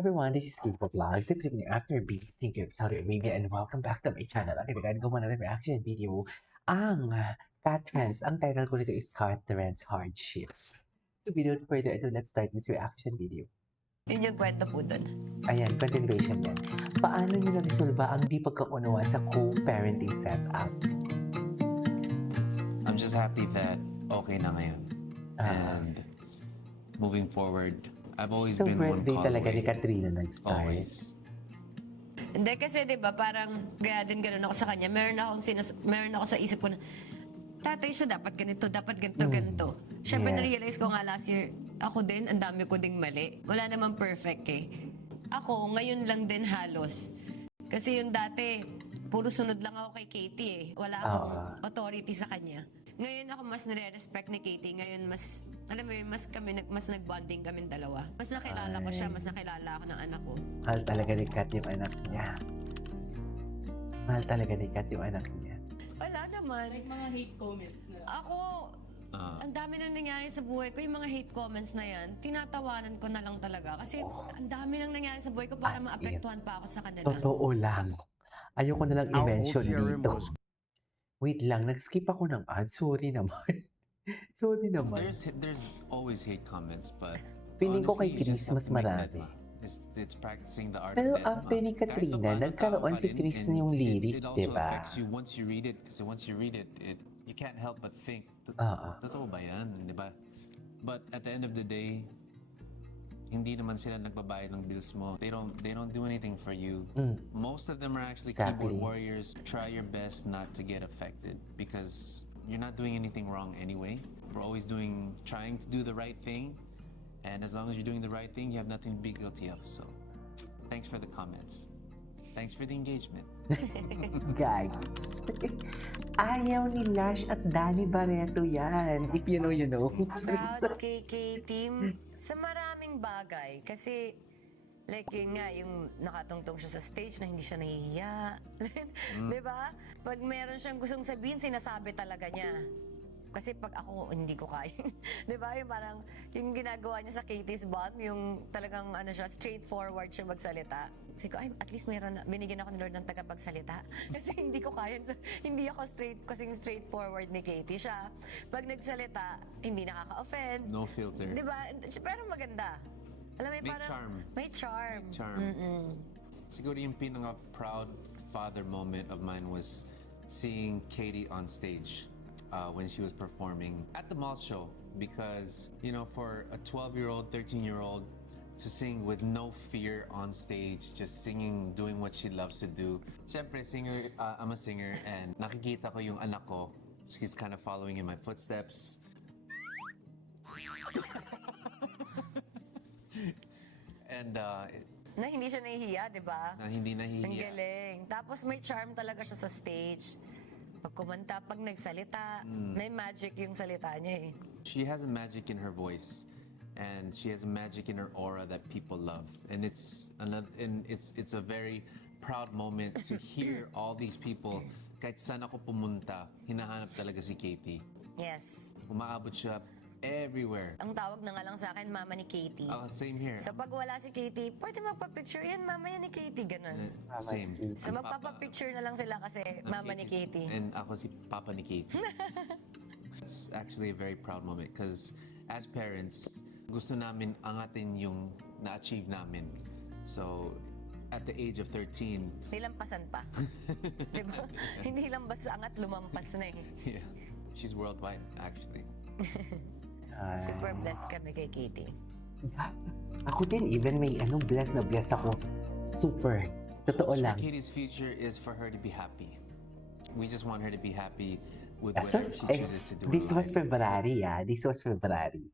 Everyone, this is Kiko Vlogs. It's an actor being thinker of Saudi Arabia and welcome back to my channel. Okay, nagagawa natin reaction video ang Katran's. Ang title ko nito is Katran's Hardships. So without further ado, let's start this reaction video. Yun yung kwento po dun. Ayan, continuation yan. Paano nyo na-resolve ang di pagkaunawan sa co-parenting setup? I'm just happy that okay na ngayon. Ah. And moving forward, I've always So been one birthday call talaga ni away. Katrina nag-start. Always. Hindi kasi 'di ba parang gaya din ganoon ako sa kanya. Meron ako sa isip ko na tatay siya dapat ganito, dapat ganito, ganito. Syempre Yes. na-realize ko nga last year, ako din, ang dami ko ding mali. Wala namang perfect eh. Ako, ngayon lang din halos. Kasi yung dati, puro sunod lang ako kay Katie eh. Wala akong authority sa kanya. Ngayon ako mas nire-respect ni Katie. Ngayon mas, alam mo yun, mas nag-bonding kami dalawa. Mas nakilala ko siya, mas nakilala ako ng anak ko. Mahal talaga ni Kat yung anak niya. Mahal talaga ni Kat yung anak niya. Wala naman. Like mga hate comments na. Ako, ang dami na nangyari sa buhay ko. Yung mga hate comments na yan, tinatawanan ko na lang talaga. Kasi ang dami nang nangyari sa buhay ko para As in. maapektuhan pa ako sa kanila. Totoo lang. Ayoko na lang How old i-mention CRM dito. was? Wait lang, nag-skip ako ng ad. Sorry naman. Sorry naman. There's always hate comments, but Feeling ko kay honestly, you Chris just have mas to make marami. Dedma. It's practicing the art Pero of Dedma. after ni Kahit Katrina, papaano, nagkaroon tama si pa rin, Chris and yung lyric, it also diba? affects you once you read it. Kasi once you read it, you can't help but think, totoo ba yan? Diba? But at the end of the day, hindi naman sila nagbabayad ng bills mo. They don't do anything for you. Most of them are actually Exactly. keyboard warriors. Try your best not to get affected because you're not doing anything wrong anyway. We're always trying to do the right thing. And as long as you're doing the right thing, you have nothing to be guilty of. So, thanks for the comments. Thanks for the engagement. Guys, ayaw ni Lash at Danny Barreto yan. If you know, you know. Proud kay Katie sa maraming bagay. Kasi, like yun nga, yung nakatungtong siya sa stage na hindi siya nahihiya. Di ba? Pag meron siyang gustong sabihin, sinasabi talaga niya. Kasi pag ako, hindi ko kaya. Di ba? Yung parang, yung ginagawa niya sa Katie's Bomb, yung talagang ano siya, straightforward siya magsalita. Kasi ko, ay, at least binigyan ako ni Lord ng tagapagsalita. Kasi hindi ko kaya, hindi ako straightforward ni Katie. Siya, pag nagsalita, hindi nakaka-offend. No filter. Di ba? Pero maganda. Alam mo, May parang, charm. May charm. Charm. Siguro yung pinaka-proud father moment of mine was seeing Katie on stage when she was performing at the mall show. Because, you know, for a 12-year-old, 13-year-old to sing with no fear on stage, just singing, doing what she loves to do. Siyempre, I'm a singer and nakikita ko yung anak ko. She's kind of following in my footsteps. And Na hindi siya nahihiya, di ba? na hindi Ang nahihiya. galing. Tapos may charm talaga siya sa stage. Pag kumanta, pag nagsalita, may magic yung salita niya eh. She has a magic in her voice, and she has a magic in her aura that people love, and it's a very proud moment to hear all these people. Kahit saan ako pumunta, hinahanap talaga si Katie. Yes. Umaabot siya everywhere. Ang tawag na nga lang sa akin, mama ni Katie. Same here. So pag wala si Katie, pwede magpa-picture. Yan, mama yan ni Katie, ganun. Same. So magpapa-picture na lang sila kasi I'm mama ni Katie. And ako si Papa ni Katie. It's actually a very proud moment because as parents, gusto namin angatin yung na-achieve namin. So, at the age of 13, Nilampasan pa. diba? Hindi lang basta angat, lumampas na eh. yeah, she's worldwide actually. Super blessed kami kay Katie. Ako din, even may bless na bless ako. Super. Totoo Sure, lang. Katie's future is for her to be happy. We just want her to be happy with This whatever was, she chooses to do. in this was life. February, This was February.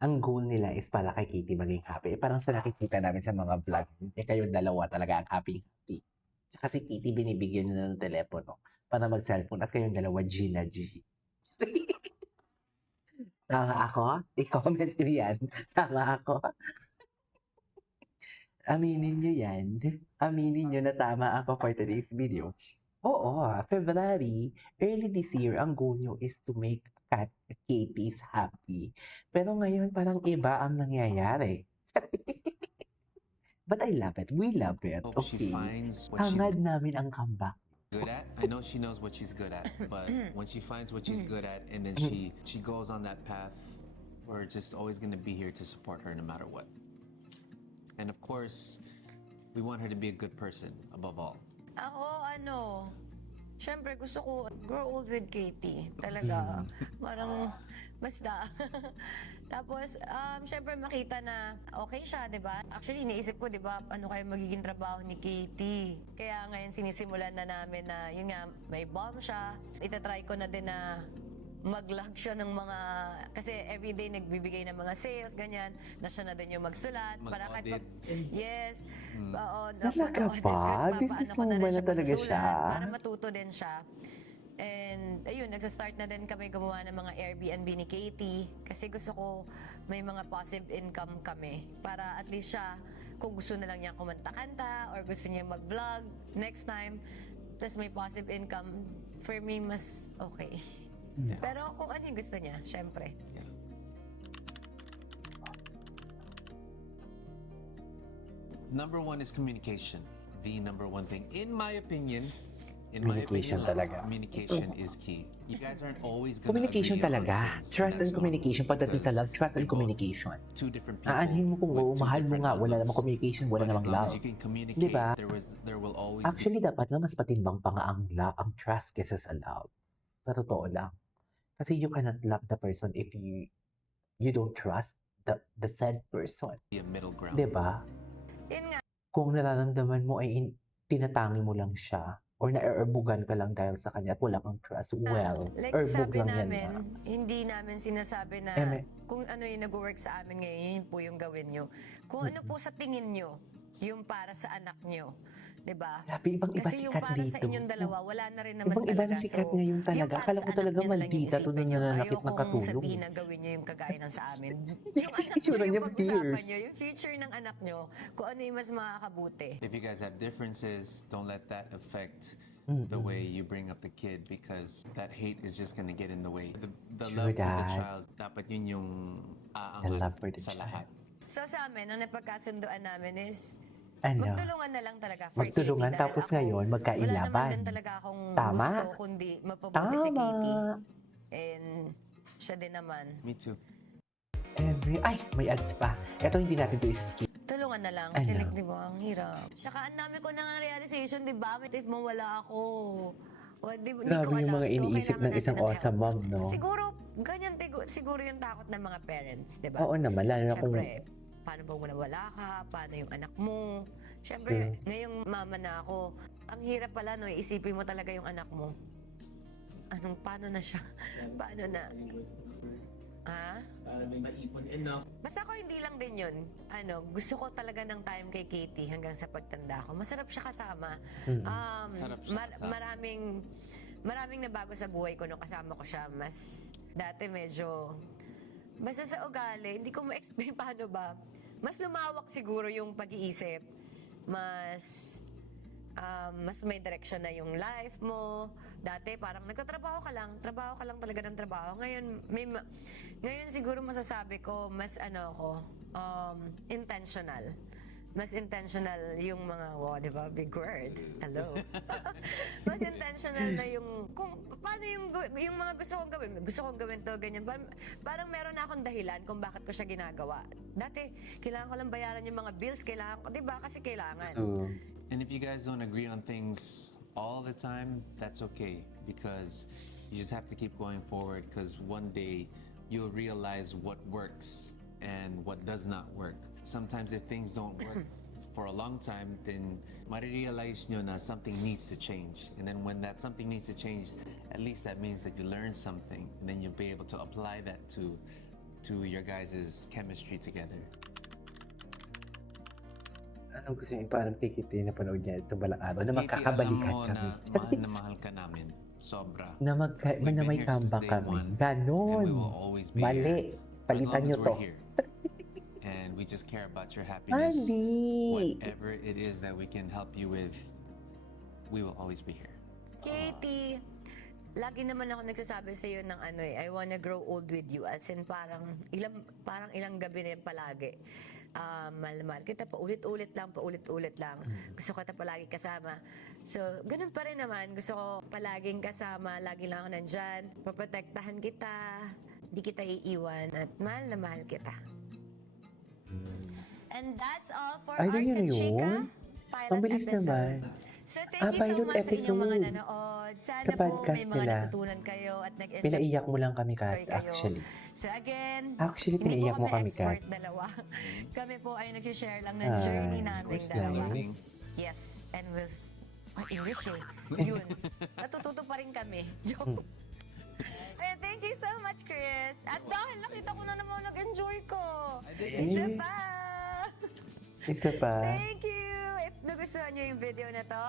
Ang goal nila is para kay Katie maging happy. Parang sa nakikita namin sa mga vlog, kayong dalawa talaga ang happy-happy. Kasi Katie, binibigyan nyo ng telepono para mag-cellphone at kayong dalawa G na G. Tama ako? I-comment nyo yan. Tama ako? Aminin nyo yan. Aminin nyo na tama ako for today's video. Oo, February, early this year, ang goal nyo is to make Katie's happy. Pero ngayon, parang iba ang nangyayari. But I love it. We love it. Hope she Okay. finds what she's Hangad namin ang comeback. good at. I know she knows what she's good at, but when she finds what she's good at and then she goes on that path, we're just always going to be here to support her no matter what. And of course, we want her to be a good person above all. Ako, syempre gusto ko grow old with Katie. Talaga. Parang, basta. Tapos, syempre makita na okay siya, di ba? Actually, iniisip ko, di ba, ano kaya magiging trabaho ni Katie. Kaya ngayon sinisimulan na namin na, yun nga, may bomb siya. Itatry ko na din na mag-log siya ng mga, kasi everyday nagbibigay ng mga sales, ganyan, na siya na din yung magsulat. Para kahit Mag-audit. yes. Oo. Talaga mag-audit, ba? papaano Business ko na rin woman na siya talaga masusulat siya. Para matuto din siya. And ayun, nagsa-start na din kami gumawa ng mga Airbnb ni Katie kasi gusto ko may mga passive income kami para at least siya, kung gusto na lang niya kumanta-kanta or gusto niya mag-vlog next time, tapos may passive income, for me, mas okay. Yeah. Pero kung ano yung gusto niya, syempre. Number one is communication. The number one thing, in my opinion, Communication talaga. communication is key. You guys aren't always gonna Communication agree on talaga. things, Trust and that's communication. normal Pagdating sa because love, trust and you're both communication. two different people Aanhin mo kung with two mahal mo different nga, wala outlooks. namang communication, wala But as namang long as love. you can communicate, Diba? there will always Actually, dapat na mas patimbang pa nga ang trust kesa sa love. Sa totoo lang. Kasi you cannot love the person if you don't trust the said person. be a middle ground. 'Di ba? Yun nga, Kung nararamdaman mo ay tinatangi mo lang siya or naeerbugan ka lang dahil sa kanya at wala kang trust, well, like erbog sabi lang yan. namin, Ma. hindi namin sinasabi na Eme. kung ano yung nag-work sa amin ngayon, yun po yung gawin nyo. Kung ano po sa tingin nyo, yung para sa anak nyo. 'Di ba? Grabe, ibang-iba Kasi yung sikat para dito. sa inyong dalawa, wala na rin naman Ibang-iba talaga. na sikat So, ngayon yung talaga. para Akala sa ko anak talaga nyo na lang yung maldita to isipin na nyo. nananakit ng Ayokong katulong. sabihin na gawin nyo yung kagaya ng sa amin. Yung anak Itsura nyo niya, yung pag-usapan tears. nyo, yung future ng anak nyo, kung ano yung mas makakabuti. If you guys have differences, don't let that affect the way you bring up the kid because that hate is just gonna get in the way. The True love for the that. child, dapat yun yung The love for the sa child. lahat. So sa amin, ang napagkasunduan namin is, Ano? magtulungan na lang talaga for Magtulungan, Katie dahil tapos ako, ngayon, wala magkailaban. naman din talaga akong Tama. gusto kundi mapabuti si Tama. Katie. And siya din naman. Me too. Ay, may ads pa. Ito hindi natin to skip. Tulungan na lang. Kasi Ano? like, di ba, ang hirap. Tsaka ang dami ko nang realization, di ba? If mawala ako. O, di ko Grabe yung alam. mga So, iniisip kailangan ng isang natin ng awesome help. mom, no? Siguro, ganyan siguro yung takot ng mga parents, di ba? Oo naman, lalo na kung... Siyempre, paano ba wala ka? Paano yung anak mo? Siyempre, True. ngayong mama na ako, ang hirap pala, no? Isipin mo talaga yung anak mo. Paano na siya? Paano na? Ha? Para may maipon enough. Basta ako hindi lang din yun. Gusto ko talaga ng time kay Katie hanggang sa pagtanda ko. Masarap siya kasama. Mm. Sarap siya kasama. Maraming nabago sa buhay ko nung kasama ko siya. Mas dati medyo, basta sa ugali, hindi ko ma-explain paano ba. Mas lumawak siguro yung pag-iisip. Mas may direction na yung life mo. Dati parang nagtatrabaho ka lang talaga ng trabaho. Ngayon siguro masasabi ko mas intentional. Mas intentional yung mga, wow, di ba? Big word. Hello. Mas intentional na yung, kung paano yung mga gusto kong gawin. Gusto kong gawin to, ganyan. Parang meron na akong dahilan kung bakit ko siya ginagawa. Dati, kailangan ko lang bayaran yung mga bills. Kailangan ko, di ba? Kasi kailangan. Oo. And if you guys don't agree on things all the time, that's okay because you just have to keep going forward because one day you'll realize what works and what does not work. Sometimes if things don't work for a long time, then marirealize nyo na something needs to change. And then when that something needs to change, at least that means that you learned something and then you'll be able to apply that to your guys' chemistry together. Anong gusto niyo ipaalam kay Kitty na panood niya ito balang araw na Katie, magkakabalikan alam mo kami. na mahal ka namin. Sobra. na We've na been may here since comeback day kami. one, And we Ganon. will always be here. Mali. As Palitan long niyo as to. we're here. And we just care about your happiness. Mali. Whatever it is that we can help you with, we will always be here. Katie, lagi naman ako nagsasabi sa iyo ng I wanna grow old with you. As in parang ilang gabi na yan palagi. Mahal kita, paulit-ulit lang, paulit-ulit lang. Gusto ko kita palagi kasama. So, ganun pa rin naman. Gusto ko palaging kasama, lagi lang ako nandyan. Paprotektahan kita, di kita iiwan, at mahal na mahal kita. And that's all for Ay, Art yun na and Chika yun? pilot Ang bilis episode. naman. So, thank you so pilot much sa inyong mga episode. nanood. Sana Sa po podcast may mga nila. natutunan kayo at nag-enjoy Pinaiyak mo lang kami, Kat, kayo. actually. So again, Actually, hindi pinaiyak po mo kami, expert Kat. dalawa. Kami po ay nag-share lang ng journey naming was dalawa. nice. Yes, and we'll... English eh. Yun. Natututo pa rin kami. Joke. Eh, thank you so much, Chris. At dahil nakita ko na naman nag-enjoy ko. Isa Eh. pa. Isa pa. Thank you. If nagustuhan nyo yung video na to,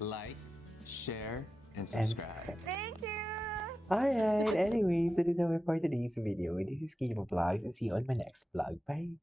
Like, share, and And subscribe. subscribe. thank you. Alright, anyway, so this is how we for today's video. This is Kimo Vlogs and see you on my next vlog. Bye!